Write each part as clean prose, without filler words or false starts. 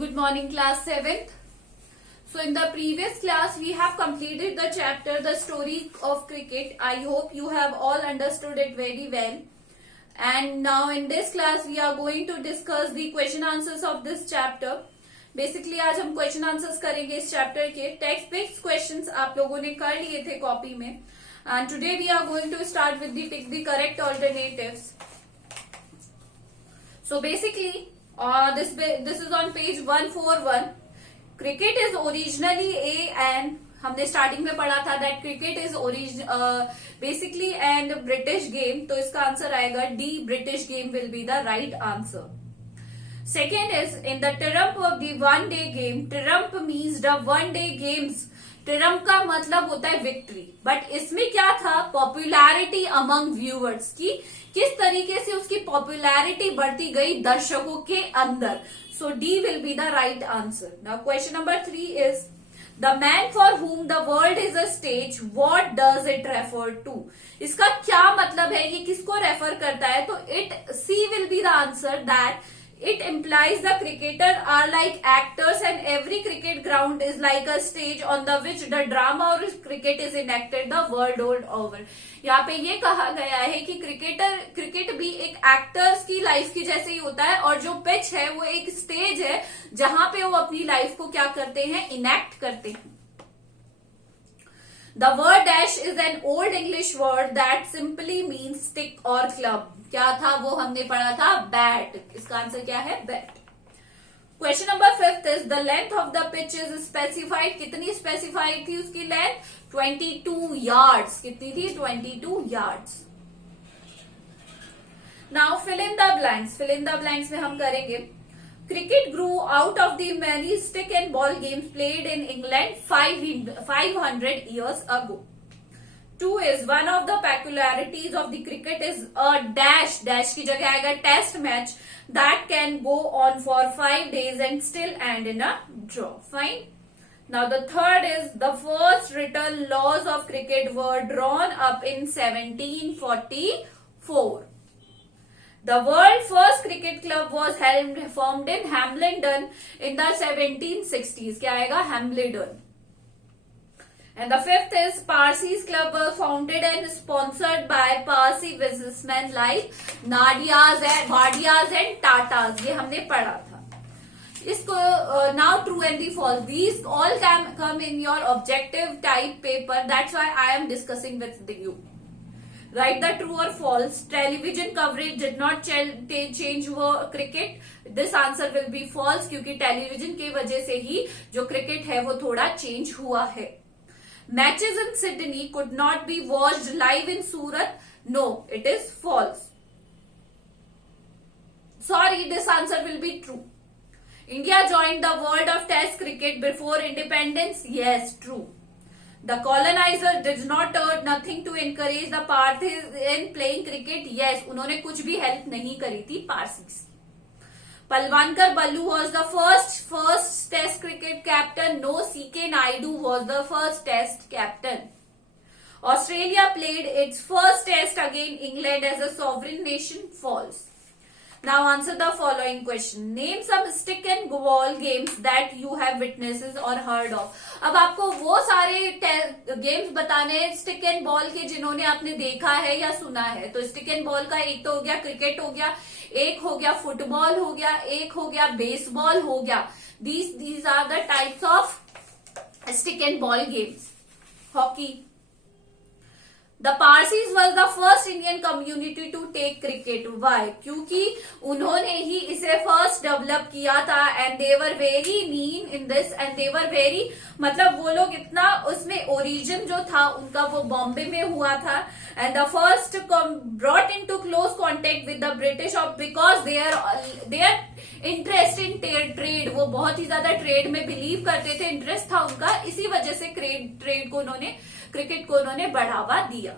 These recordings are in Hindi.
Good morning, class 7th. So in the previous class, we have completed the chapter, the story of cricket. I hope you have all understood it very well. And now in this class, we are going to discuss the question answers of this chapter. Basically आज हम क्वेश्चन आंसर्स करेंगे इस चैप्टर के. टेक्स्ट बेस्ड क्वेश्चंस आप लोगों ने कर लिए थे कॉपी में. And today we are going to start with the tick the correct alternatives. So basically, this is on page 141. Cricket is originally and हमने स्टार्टिंग में पढ़ा था that cricket is basically and British game. तो इसका आंसर आएगा D. British game will be the right answer. Second is in the trump of the one day game. Trump means the one day games. Trump का मतलब होता है विक्ट्री. बट इसमें क्या था? पॉपुलैरिटी अमंग व्यूअर्स की किस तरीके से उसकी पॉपुलैरिटी बढ़ती गई दर्शकों के अंदर. So D will be the right answer. Now question number 3 is the man for whom the world is a stage. What does it refer to? इसका क्या मतलब है? ये किसको रेफर करता है? तो it C will be the answer. That it implies the cricketer are like actors and every cricket ground is like a stage on the which the drama or cricket is enacted the world over. यहाँ पे ये कहा गया है कि क्रिकेट भी एक एक्टर्स की लाइफ की जैसे ही होता है और जो पिच है वो एक स्टेज है जहां पे वो अपनी लाइफ को क्या करते हैं? इनेक्ट करते हैं. The word dash is an old English word that simply means stick or club. क्या था वो? हमने पढ़ा था बैट. इसका आंसर क्या है? Bat. Question number 5 is the length of the pitch is specified. कितनी स्पेसिफाइड थी उसकी लेंथ? 22 yards. कितनी थी? 22 yards. Now fill in the blanks. Fill in the blanks में हम करेंगे. Cricket grew out of the many stick and ball games played in England 500 years ago. 2 is one of the peculiarities of the cricket is a dash. Dash की जगह आएगा test match that can go on for 5 days and still end in a draw. Fine. Now the third is the first written laws of cricket were drawn up in 1744. The world's first cricket club was formed in Hambledon in the 1760s. क्या आएगा? Hambledon. And the fifth is Parsi's club was founded and sponsored by Parsi businessmen like Nadias and Tatas. ये हमने पढ़ा था. इसको now true and the false. These all can come in your objective type paper. That's why I am discussing with you. Write the true or false. Television coverage did not change cricket. This answer will be false क्योंकि टेलीविजन की वजह से ही जो क्रिकेट है वो थोड़ा चेंज हुआ है. Matches in Sydney could not be watched live in Surat. No, it is false. Sorry, this answer will be true. India joined the world of Test cricket before independence. Yes, true. The colonizer did not nothing to encourage the Parsis in playing cricket. Yes, उन्होंने कुछ भी हेल्प नहीं करी थी Parsis. Palwankar Ballu was the first Test cricket captain. No, C.K. Naidu was the first Test captain. Australia played its first Test against England as a sovereign nation. False. Now answer the following question. Name some stick and ball games that you have witnessed or heard of. अब आपको वो सारे गेम्स बताने हैं स्टिक एंड बॉल के जिन्होंने आपने देखा है या सुना है. तो स्टिक एंड बॉल का एक तो हो गया क्रिकेट हो गया, एक हो गया फुटबॉल हो गया, एक हो गया बेसबॉल हो गया. These are the types of stick and ball games. Hockey. The Parsis was the first Indian community to take cricket. Why? क्योंकि उन्होंने ही इसे फर्स्ट डेवलप किया था and they were very mean in this and they were very मतलब वो लोग इतना उसमें ओरिजिन जो था उनका वो बॉम्बे में हुआ था and the first brought into close contact with the British of because their interest in trade. वो बहुत ही ज्यादा ट्रेड में बिलीव करते थे, इंटरेस्ट था उनका, इसी वजह से ट्रेड को उन्होंने क्रिकेट को उन्होंने बढ़ावा दिया.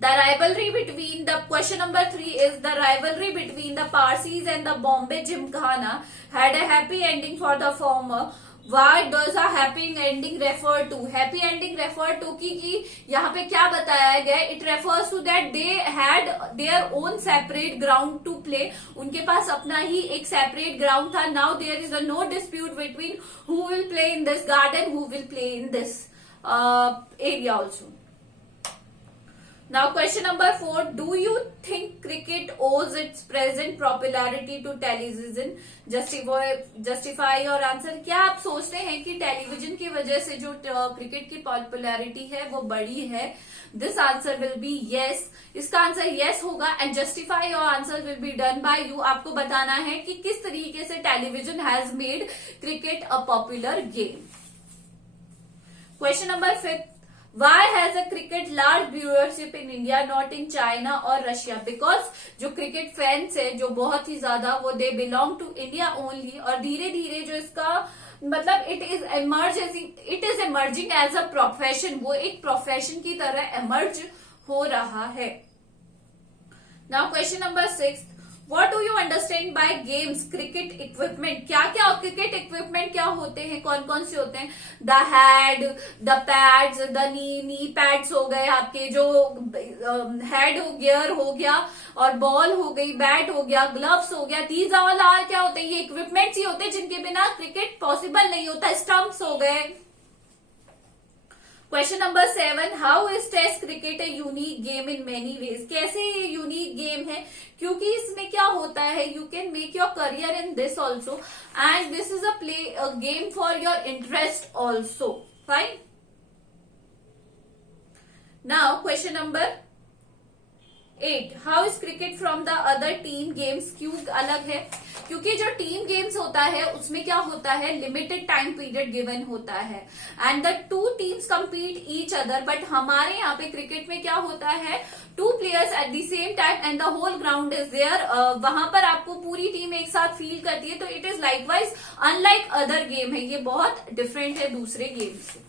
The rivalry between the question number 3 is the rivalry between the Parsis and the Bombay Gymkhana had a happy ending for the former Why does a happy ending refer to? Happy ending refer to कि यहाँ पे क्या बताया गया है? It refers to that they had their own separate ground to play. उनके पास अपना ही एक separate ground था. Now there is a no dispute between who will play in this garden, who will play in this area also. Now question number 4, do you think cricket owes its present popularity to television? Justify your answer. क्या आप सोचते हैं कि टेलीविजन की वजह से जो क्रिकेट की पॉपुलैरिटी है वो बढ़ी है? This answer will be yes. इसका आंसर यस होगा and justify your answer will be done by you. आपको बताना है कि किस तरीके से television has made cricket a popular game. Question number 5, Why has a cricket large viewership in India, not in China or Russia? Because जो क्रिकेट फैंस है जो बहुत ही ज्यादा वो they belong to India only, और धीरे धीरे जो इसका मतलब it is emerging as a profession, वो एक प्रोफेशन की तरह एमर्ज हो रहा है. Now question number 6, What do you understand by games? Cricket equipment. क्या क्या क्रिकेट इक्विपमेंट क्या होते हैं, कौन कौन से होते हैं? The head, the pads, the knee pads हो गए आपके, जो हेड हो गियर हो गया, और बॉल हो गई, बैट हो गया, ग्लव्स हो गया. दीज ऑल आर क्या होते हैं? ये इक्विपमेंट्स ही होते हैं जिनके बिना क्रिकेट पॉसिबल नहीं होता. स्टंप्स हो गए. Question number 7, how is test cricket a unique game in many ways? कैसे ये यूनिक गेम है? क्योंकि इसमें क्या होता है, you can make your career in this also, and this is a game for your interest also. Fine. Now question number 8, how is cricket from the other team games? क्यों अलग है? क्योंकि जो टीम गेम्स होता है उसमें क्या होता है, लिमिटेड टाइम पीरियड गिवन होता है and the two teams compete each other. But हमारे यहाँ पे क्रिकेट में क्या होता है, 2 players at the same time and the whole ground is there. वहां पर आपको पूरी टीम एक साथ फील करती है. तो it is likewise unlike other game है, ये बहुत डिफरेंट है दूसरे गेम से.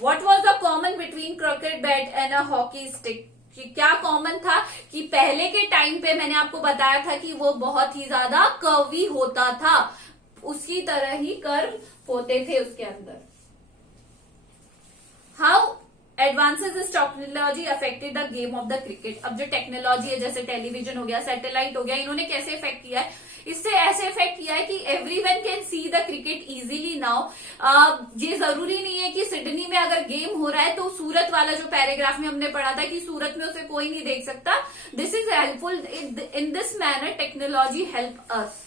What was the common between cricket bat and a hockey stick? क्या कॉमन था कि पहले के टाइम पे मैंने आपको बताया था कि वो बहुत ही ज्यादा कर्वी होता था, उसकी तरह ही कर्व होते थे उसके अंदर. How advances is technology affected the game of the cricket? अब जो टेक्नोलॉजी है जैसे टेलीविजन हो गया, सैटेलाइट हो गया, इन्होंने कैसे इफेक्ट किया है? इससे ऐसे इफेक्ट किया है कि everyone can see the cricket easily now. ये जरूरी नहीं है कि सिडनी में अगर गेम हो रहा है तो सूरत वाला जो पैराग्राफ में हमने पढ़ा था कि सूरत में उसे कोई नहीं देख सकता. This is helpful. In this manner technology help us.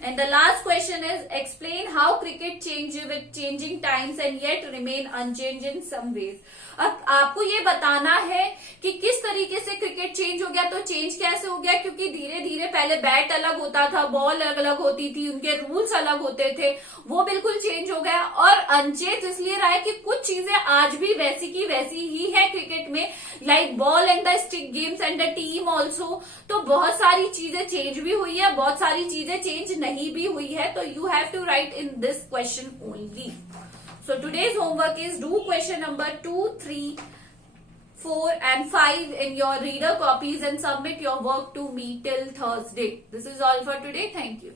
And the last question is, explain how cricket changes with changing times and yet remain unchanged in some ways. अब आपको ये बताना है कि किस तरीके से क्रिकेट चेंज हो गया. तो चेंज कैसे हो गया? क्योंकि धीरे धीरे पहले बैट अलग होता था, बॉल अलग अलग होती थी, उनके रूल्स अलग होते थे, वो बिल्कुल चेंज हो गया. और अनचेंज इसलिए रहा है कि कुछ चीजें आज भी वैसी की वैसी ही है क्रिकेट में, like ball and the stick games and the team also. तो बहुत सारी चीजें चेंज भी हुई है, बहुत सारी चीजें चेंज नहीं भी हुई है. तो you have to write in this question only. So today's homework is do question number 2, 3, 4 and 5 in your reader copies and submit your work to me till Thursday. This is all for today. Thank you.